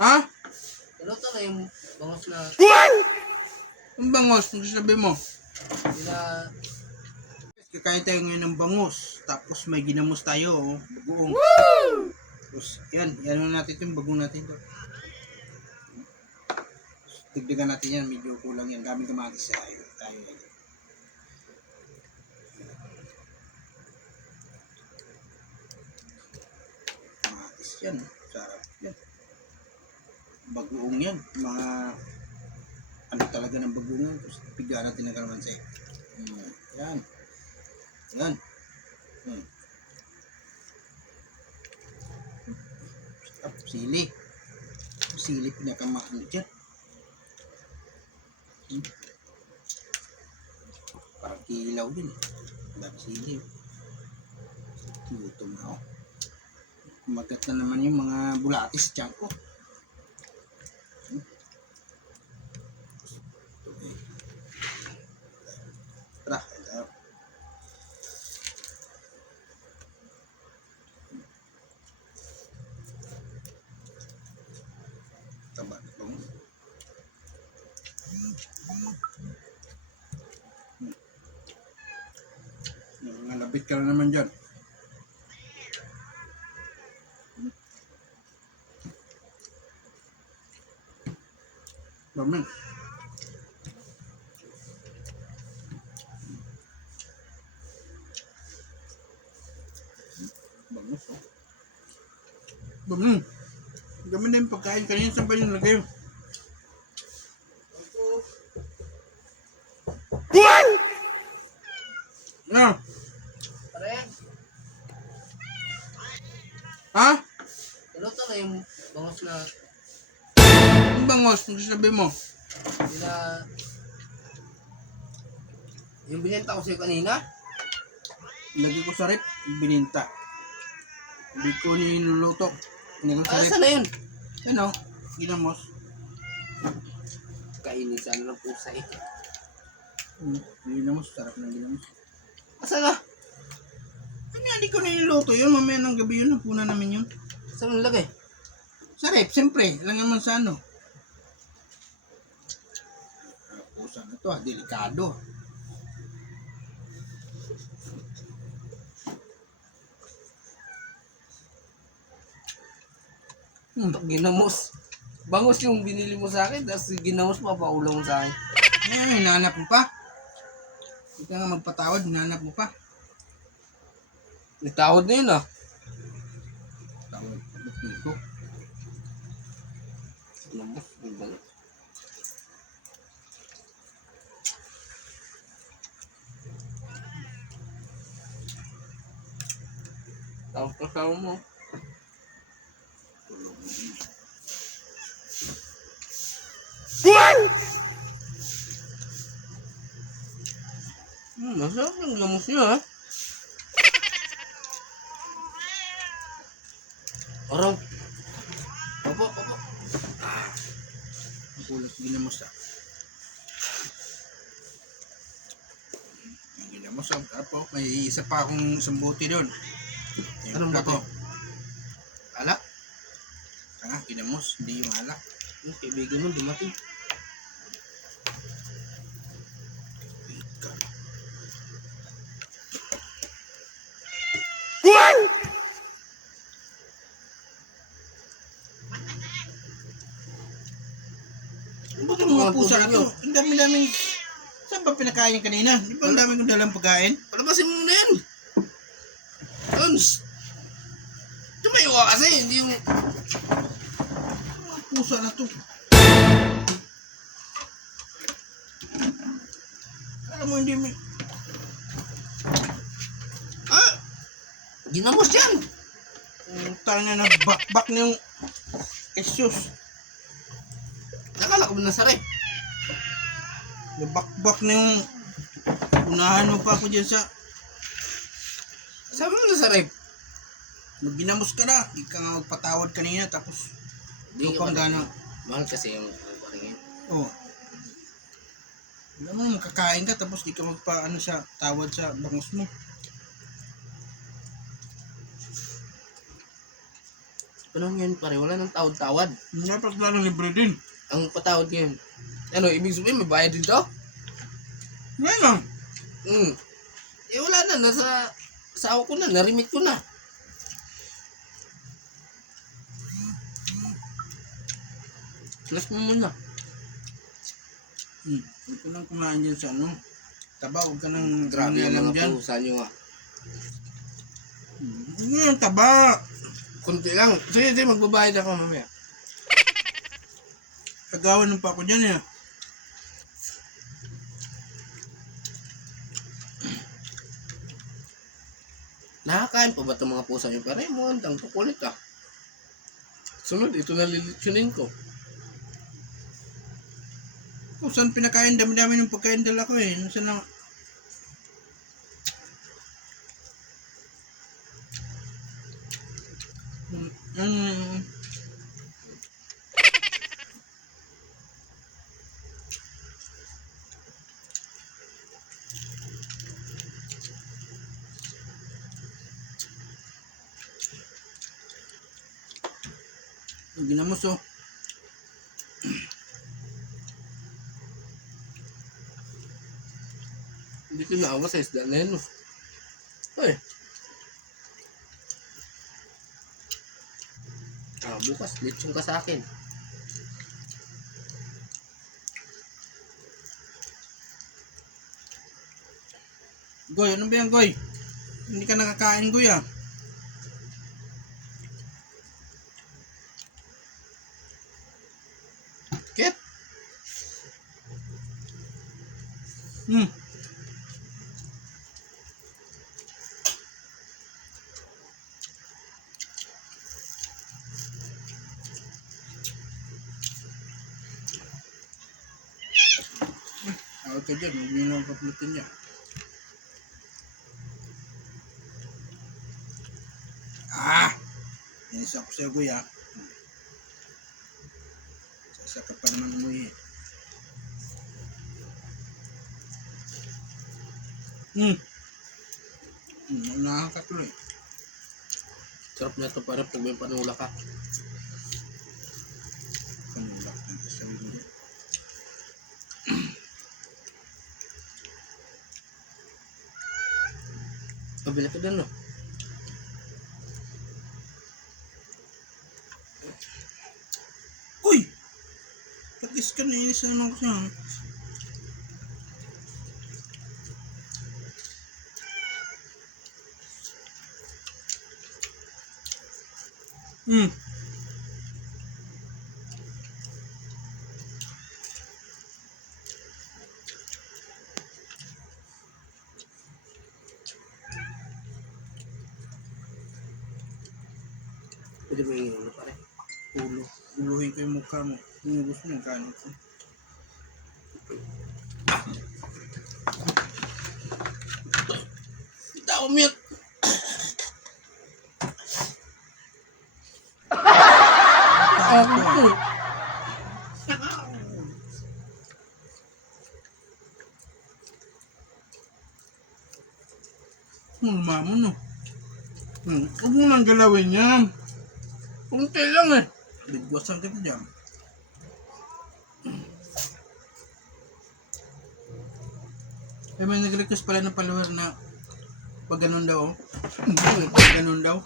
Ha? Luto na yung bangos na Ang bangos, ano sabi mo? sila. Kakain tayo ngayon ng bangus. Tapos may ginamos tayo, oh. Bagoong. Tapos, yan natin ito, yung bagong natin ito. Tigdigan natin yan, medyo kulang yan. Daming kamatis tayo. Kamatis yan, sarap yan. Bagoong yan, mga ano talaga ng bagoongan. Tapos bigyan natin ng kalamansi. Yan. Yan. Sili. Sili pinakamaan dyan. Parang kilaw din. Dami sili. Gutom na ako. Kumagat na naman yung mga bulatis dyan ko. Tara. Taba na ito. Nalabit ka na naman dyan. Bamin. Bangus, oh. Bamin. Gamin na yung pagkain. Kanina saan ba yung lagay? Ano? Pare, Ha? luto na yung bangos na Ang bangos, ano sabi mo? sila. Yung binenta ko sa'yo kanina. Lagi ko sa rep, bininta. Hindi ko niluluto. Hindi ko sa rep. Saan na yun? Ano? Ginamos. Kainisan ng pusa eh. Ginamos, sarap ng ginamos. Asan na? Ano, hindi ko niluluto yun. Mamaya ng gabi yun, napuna namin yun. Saan ang lagay? Sa rep, siyempre. Lang naman sa ano. Pusa na to, delikado. Ginamos. Bangos yung binili mo sa akin, tapos ginamos pa, paulam mo sa akin. Hinahanap mo pa. Hindi ka nga magpatawad, hinahanap mo pa. Itawad na yun ah. Tawad, dito. Ginamos, ginamos. Tawag kasama mo. Masarap yung gamos niya ha. Araw. Opo. Kulas ginamos ah. Ginamos ah. Tapos may isa pa akong isang buti doon. Anong buti? Alak. Saka ginamos, hindi yung alak. Yung kaibigan mo dumating. Buti mga pusa na to. Ang dami-daming... Saan ba pinakain kanina? Di ba ang dami kong dalang pagkain? Palabasin mo na yan. Tons. Tumayo ka kasi, hindi yung... Mga pusa na to. Alam mo hindi may... Ah! Ginamos yan. Tayo na bakbak na yung... Jesus. Nakala ko na sari. Nabakbak na yung... Unahan mo pa ako dyan sa... Sabi mo na sari. Magginamos ka na. Hindi ka nga magpatawad kanina tapos... Hindi Ikaw pang gana. Mahal kasi yung paringin. Oo. Alam mo, makakain ka tapos di ka magpa-ano sa tawad sa bangus mo. Panahon ngayon pare, wala nang tawad-tawad. Dapat lang libre din. Ang patawad ngayon. Ano, ibig sabihin may bayad din to? Ngayon lang. Eh wala na, nasa asawa ko na, narimit ko na. Plus mo muna. Huwag ka nang kumain dyan sa ano. Taba, huwag ka nang Grabe yung alam mga dyan. pusa nyo nga. Ano yung taba? Kunti lang. Sige, magbabayad ako mamaya. Agawan pa ako dyan eh. Nakakain pa ba itong mga pusa nyo? Pare, mo andang kukulit ah. Sunod, ito na lilitsunin ko. Kung saan pinakain, dami-dami ng pagkain dala ko eh. Saan lang... ginamos oh. Hindi ko naawa sa isda na yun. Ay. Bukas, litsong ka sa akin. Goy, ano ba yan Goy? Hindi ka nakakain Goy ah. Kit? Awag ka dyan, huwag nyo lang kapulutin dyan. Inis ako sa'yo Goy ah. Sasaka pa naman umuwi eh. Nakakatuloy. Sarap na ito para pag may panula ka. Panulak ng sarili mo. Pabili ko doon no. Uy! Pag-is ka na, inis na naman ko siya. Pwede mo yung ulo pare. Ulo. Uluhin ko yung mukha mo. Yung gusto mo, kanin ko. Tao mute. Mama no. Huwag mo nang galawin yan. Kunti lang eh. Bigwasan kita dyan. May nag-request pala ng follower na pag ganun daw. Pag ganun daw.